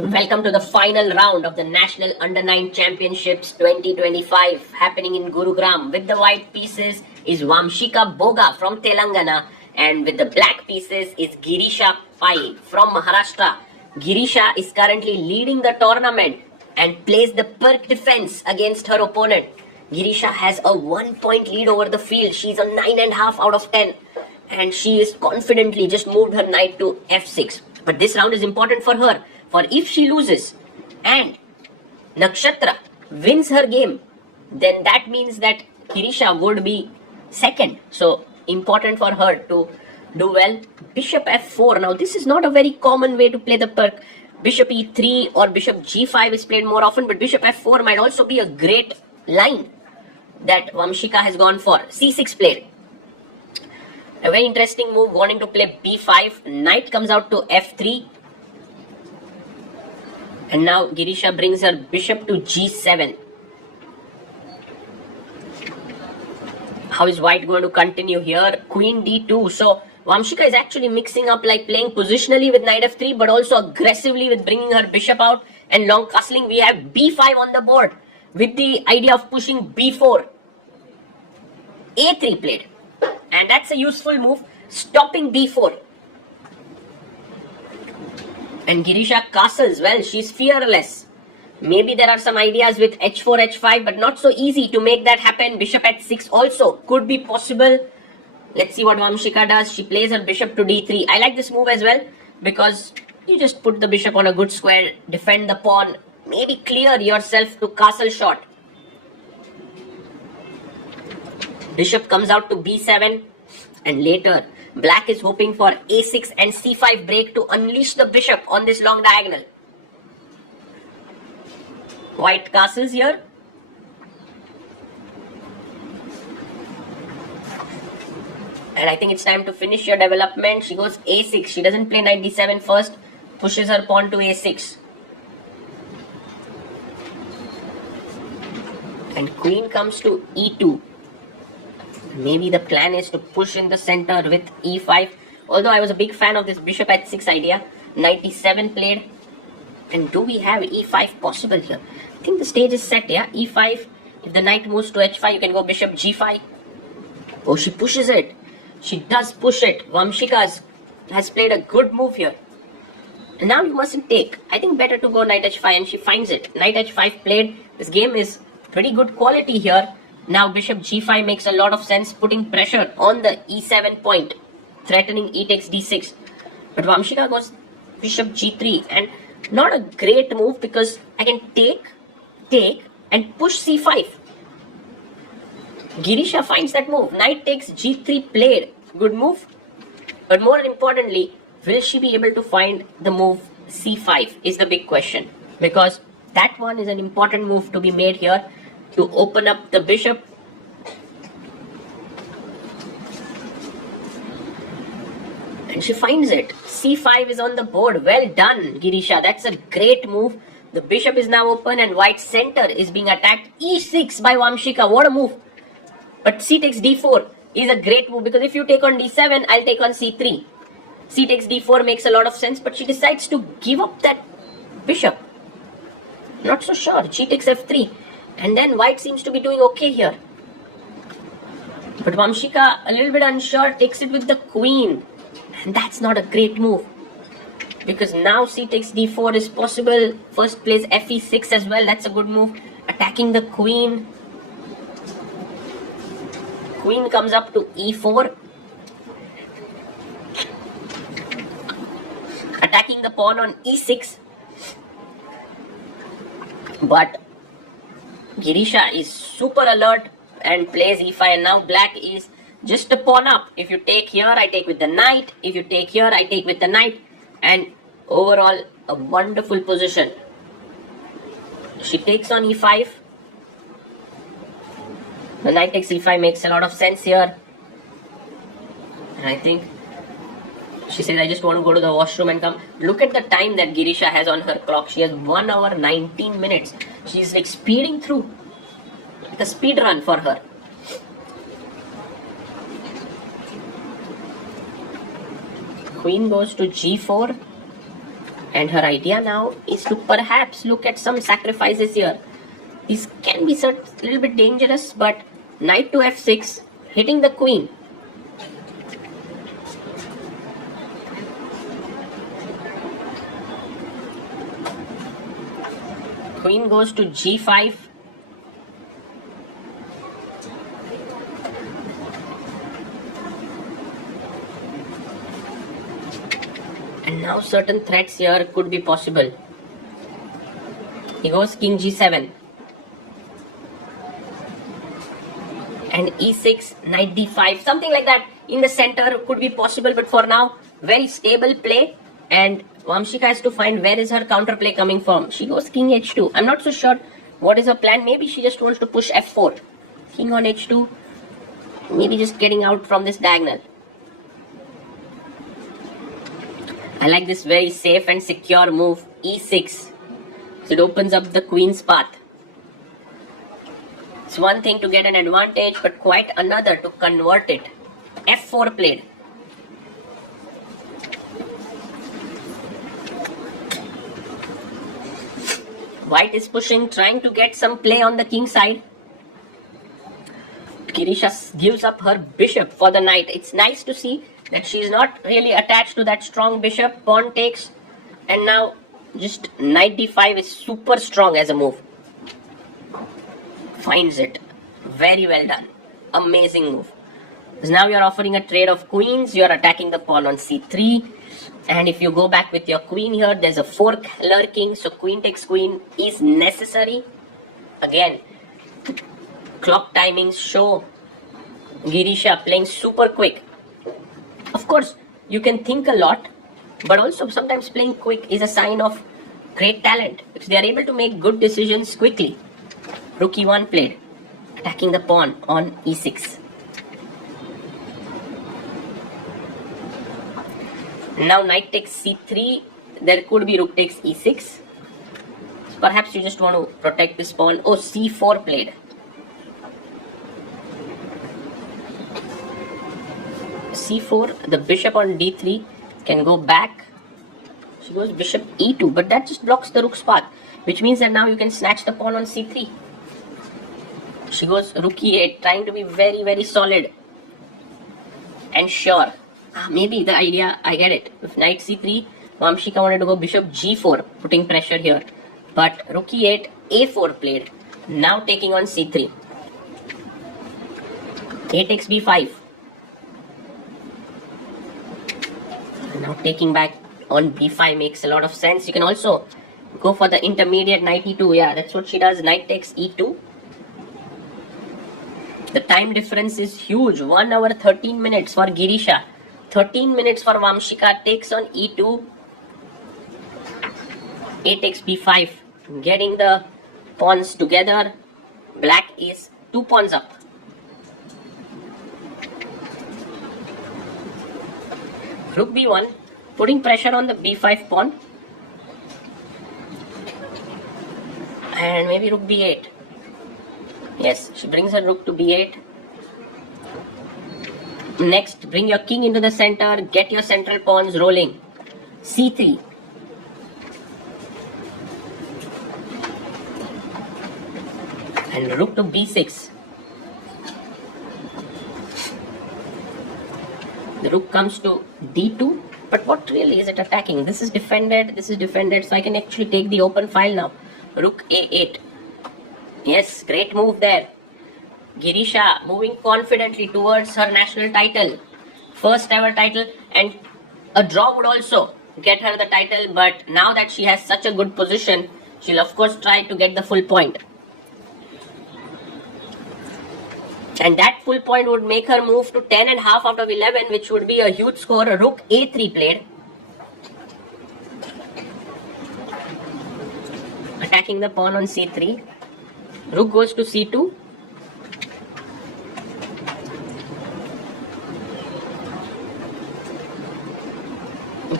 Welcome to the final round of the National Under-9 Championships 2025 happening in Gurugram. With the white pieces is Vamshika Boga from Telangana, and with the black pieces is Girisha Pai from Maharashtra. Girisha is currently leading the tournament and plays the perk defense against her opponent. Girisha has a 1-point lead over the field. She's a 9.5 out of 10, and she is confidently just moved her knight to f6. But this round is important for her. For if she loses and Nakshatra wins her game, then that means that Girisha would be second. So important for her to do well. Bishop f4. Now this is not a very common way to play the perk. Bishop e3 or bishop g5 is played more often, but bishop f4 might also be a great line that Vamshika has gone for. c6 played. A very interesting move, wanting to play b5. Knight comes out to f3. And now Girisha brings her bishop to g7. How is white going to continue here? Queen d2. So Vamshika is actually mixing up, like playing positionally with knight f3, but also aggressively with bringing her bishop out and long castling. We have b5 on the board with the idea of pushing b4. a3 played. And that's a useful move, stopping b4. And Girisha castles. Well, she's fearless. Maybe there are some ideas with h4, h5, but not so easy to make that happen. Bishop h6 also could be possible. Let's see what Vamshika does. She plays her bishop to d3. I like this move as well because you just put the bishop on a good square, defend the pawn, maybe clear yourself to castle shot. Bishop comes out to b7, and later black is hoping for a6 and c5 break to unleash the bishop on this long diagonal. White castles here. And I think it's time to finish your development. She goes a6. She doesn't play knight d7 first. Pushes her pawn to a6. And queen comes to e2. Maybe the plan is to push in the center with e5. Although I was a big fan of this bishop h6 idea. Knight e7 played. And do we have e5 possible here? I think the stage is set, yeah? e5. If the knight moves to h5, you can go bishop g5. Oh, she pushes it. She does push it. Vamshika has played a good move here. And now you mustn't take. I think better to go knight h5, and she finds it. Knight h5 played. This game is pretty good quality here. Now bishop g5 makes a lot of sense, putting pressure on the e7 point, threatening e takes d6. But Vamshika goes bishop g3, and not a great move because I can take and push c5. Girisha finds that move. Knight takes g3 played. Good move. But more importantly, will she be able to find the move c5 is the big question. Because that one is an important move to be made here, to open up the bishop. And she finds it. c5 is on the board. Well done, Girisha. That's a great move. The bishop is now open and white's center is being attacked. e6 by Vamshika. What a move. But c takes d4 is a great move because if you take on d7, I'll take on c3. c takes d4 makes a lot of sense, but she decides to give up that bishop. Not so sure. She takes f3. And then white seems to be doing okay here. But Vamshika, a little bit unsure, takes it with the queen. And that's not a great move. Because now c takes d4 is possible. First plays fe6 as well. That's a good move. Attacking the queen. Queen comes up to e4. Attacking the pawn on e6. But Girisha is super alert and plays e5, and now black is just a pawn up. If you take here, I take with the knight. If you take here, I take with the knight. And overall, a wonderful position. She takes on e5. The knight takes e5 makes a lot of sense here. And I think she says, I just want to go to the washroom and come. Look at the time that Girisha has on her clock. She has 1 hour 19 minutes. She's like speeding through. Like a speed run for her. Queen goes to g4. And her idea now is to perhaps look at some sacrifices here. These can be a little bit dangerous, but knight to f6, hitting the queen. Queen goes to g5. And now certain threats here could be possible. He goes king g7. And e6, knight d5, something like that in the center could be possible, but for now, very stable play. And Vamshika has to find where is her counterplay coming from. She goes king h2. I'm not so sure what is her plan. Maybe she just wants to push f4. King on h2. Maybe just getting out from this diagonal. I like this very safe and secure move, e6. So it opens up the queen's path. It's one thing to get an advantage, but quite another to convert it. f4 played. White is pushing, trying to get some play on the king side. Girisha gives up her bishop for the knight. It's nice to see that she's not really attached to that strong bishop. Pawn takes, and now just knight d5 is super strong as a move. Finds it. Very well done. Amazing move. Because now you're offering a trade of queens. You're attacking the pawn on c3. And if you go back with your queen here, there's a fork lurking. So queen takes queen is necessary. Again, clock timings show Girisha playing super quick. Of course, you can think a lot, but also sometimes playing quick is a sign of great talent, because they are able to make good decisions quickly. Rook e1 played, attacking the pawn on e6. Now knight takes c3. There could be rook takes e6. Perhaps you just want to protect this pawn. Oh, c4 played. c4, the bishop on d3 can go back. She goes bishop e2, but that just blocks the rook's path, which means that now you can snatch the pawn on c3. She goes rook e8, trying to be very, very solid and sure. Maybe the idea, I get it. With knight c3, Vamshika wanted to go bishop g4, putting pressure here. But rook e8, a4 played. Now taking on c3. A takes b5. Now taking back on b5 makes a lot of sense. You can also go for the intermediate knight e2. Yeah, that's what she does. Knight takes e2. The time difference is huge. 1 hour 13 minutes for Girisha. 13 minutes for Vamshika. Takes on e2. A takes b5. Getting the pawns together. Black is 2 pawns up. Rook b1, putting pressure on the b5 pawn. And maybe rook b8. Yes, she brings her rook to b8. Next, bring your king into the center, get your central pawns rolling. c3. And rook to b6. The rook comes to d2, but what really is it attacking? This is defended, so I can actually take the open file now. Rook a8. Yes, great move there. Girisha moving confidently towards her national title. First ever title, and a draw would also get her the title, but now that she has such a good position, she'll of course try to get the full point. And that full point would make her move to 10.5 out of 11, which would be a huge score. Rook a3 played. Attacking the pawn on c3. Rook goes to c2.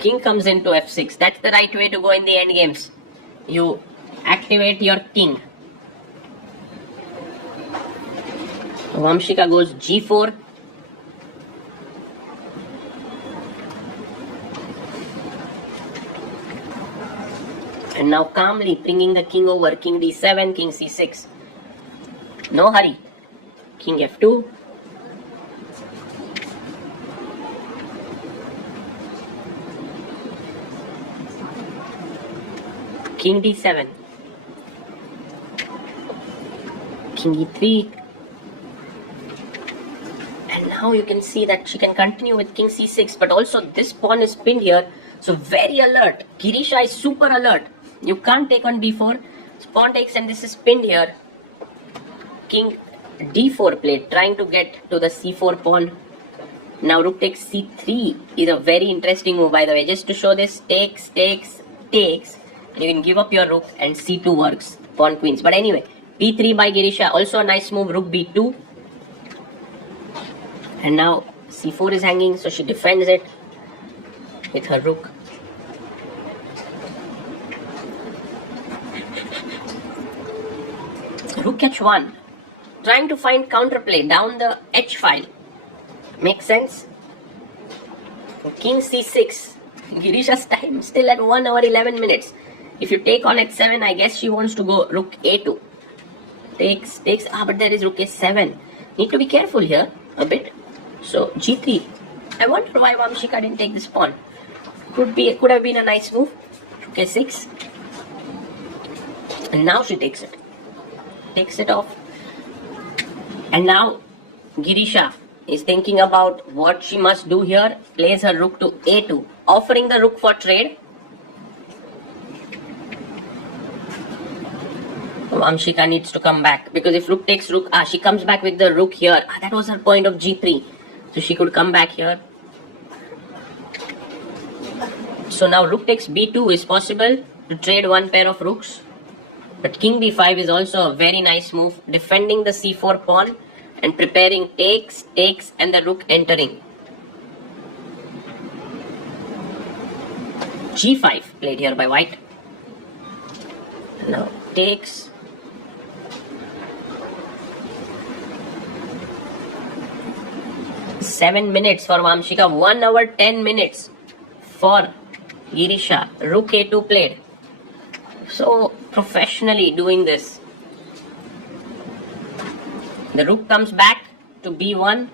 King comes into f6. That's the right way to go in the end games. You activate your king. Vamshika goes g4. And now calmly bringing the king over. King d7, king c6. No hurry. King f2. King d7. King e3. And now you can see that she can continue with king c6, but also this pawn is pinned here, so very alert. Girisha is super alert. You can't take on b4. This pawn takes and this is pinned here. King d4 played, trying to get to the c4 pawn. Now rook takes c3 is a very interesting move, by the way. Just to show this, takes, and you can give up your rook and c2 works, pawn queens. But anyway, b3 by Girisha, also a nice move. Rook b2. And now c4 is hanging, so she defends it with her rook. Rook h1, trying to find counterplay down the h file. Makes sense? King c6. Girisha's time still at 1 hour 11 minutes. If you take on h7, I guess she wants to go rook a2. Takes, but there is rook a7. Need to be careful here a bit. So g3. I wonder why Vamshika didn't take this pawn. Could have been a nice move. Rook a6. And now she takes it. Takes it off. And now Girisha is thinking about what she must do here. Plays her rook to a2, offering the rook for trade. Vamshika needs to come back, because if rook takes rook, she comes back with the rook here. That was her point of g3. So she could come back here. So now rook takes b2 is possible to trade one pair of rooks. But king b5 is also a very nice move, defending the c4 pawn and preparing takes, and the rook entering. g5 played here by white. Now takes. Seven minutes for Vamshika, 1 hour 10 minutes for Girisha. Rook a2 played. So professionally doing this. The rook comes back to b1.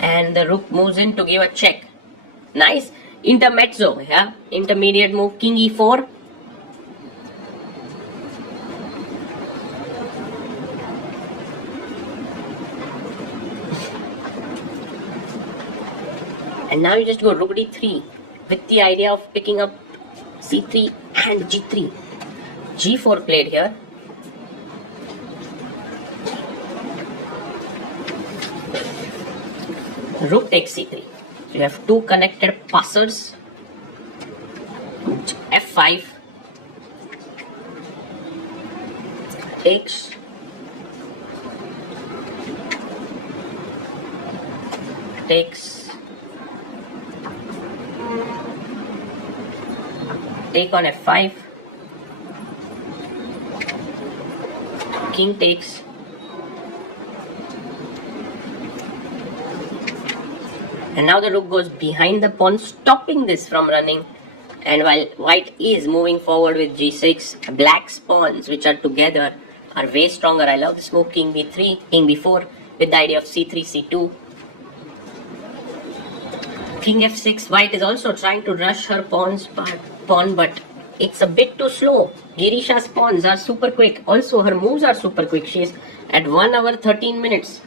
And the rook moves in to give a check. Nice intermezzo, yeah. Intermediate move, king e4. And now you just go rook d3 with the idea of picking up c3 and g3. g4 played here. Rook takes c3. So you have two connected passers. f5 takes. Take on f5. King takes. And now the rook goes behind the pawn, stopping this from running. And while white is moving forward with g6, black's pawns, which are together, are way stronger. I love this move, king b3, king b4, with the idea of c3, c2. King f6, white is also trying to rush her pawn, but it's a bit too slow. Girisha's pawns are super quick. Also, her moves are super quick. She's at 1 hour 13 minutes.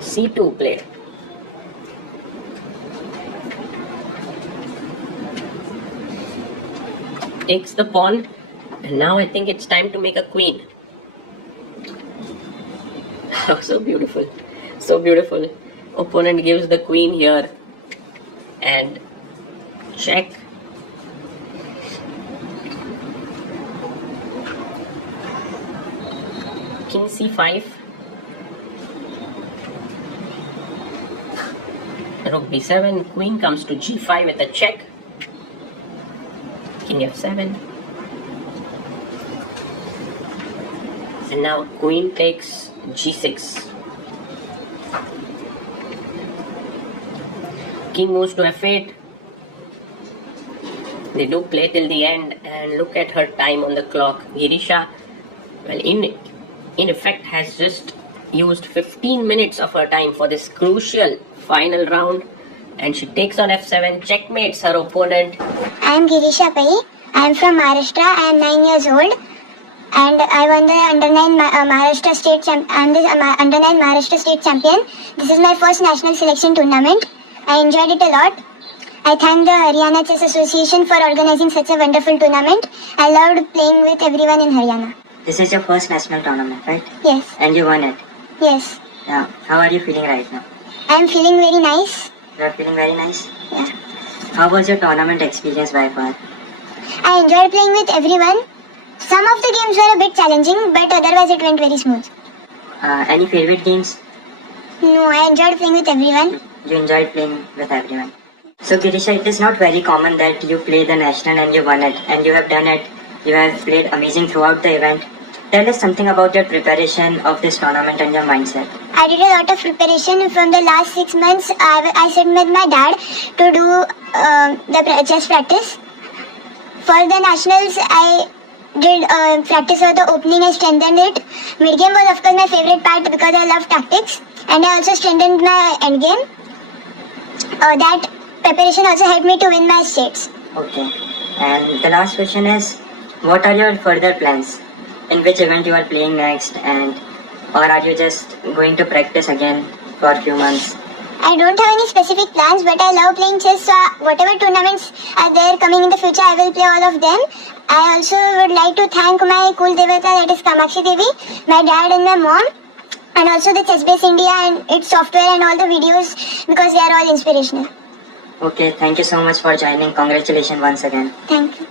c2 played. Takes the pawn, and now I think it's time to make a queen. So beautiful, so beautiful. Opponent gives the queen here and check. King c5. Rook b7. Queen comes to g5 with a check. King f7. And now queen takes G6. King moves to F8. They do play till the end, and look at her time on the clock. Girisha, well, in effect, has just used 15 minutes of her time for this crucial final round, and she takes on F7, checkmates her opponent. I am Girisha Pai. I am from Maharashtra. I am 9 years old, and I won the under 9 Maharashtra state under 9 Maharashtra state champion. This is my first national selection tournament. I enjoyed it a lot. I thank the Haryana Chess Association for organizing such a wonderful tournament. I loved playing with everyone in Haryana. This is your first national tournament, right? Yes. And you won it. Yes. Yeah. How are you feeling right now? I am feeling very nice. You are feeling very nice? Yeah. How was your tournament experience by far? I enjoyed playing with everyone. Some of the games were a bit challenging, but otherwise it went very smooth. Any favorite games? No, I enjoyed playing with everyone. You enjoyed playing with everyone. So Girisha, it is not very common that you play the national and you won it, and you have done it. You have played amazing throughout the event. Tell us something about your preparation of this tournament and your mindset. I did a lot of preparation from the last 6 months. I sat with my dad to do the chess practice. For the nationals, I did practice for the opening. I strengthened it. Mid game was of course my favorite part because I love tactics, and I also strengthened my end game. That preparation also helped me to win my states. Okay. And the last question is, what are your further plans? In which event you are playing next, and or are you just going to practice again for a few months? I don't have any specific plans, but I love playing chess. So whatever tournaments are there coming in the future, I will play all of them. I also would like to thank my Kul Devata, that is Kamakshi Devi, my dad and my mom, and also the Chessbase India and its software and all the videos, because they are all inspirational. Okay, thank you so much for joining. Congratulations once again. Thank you.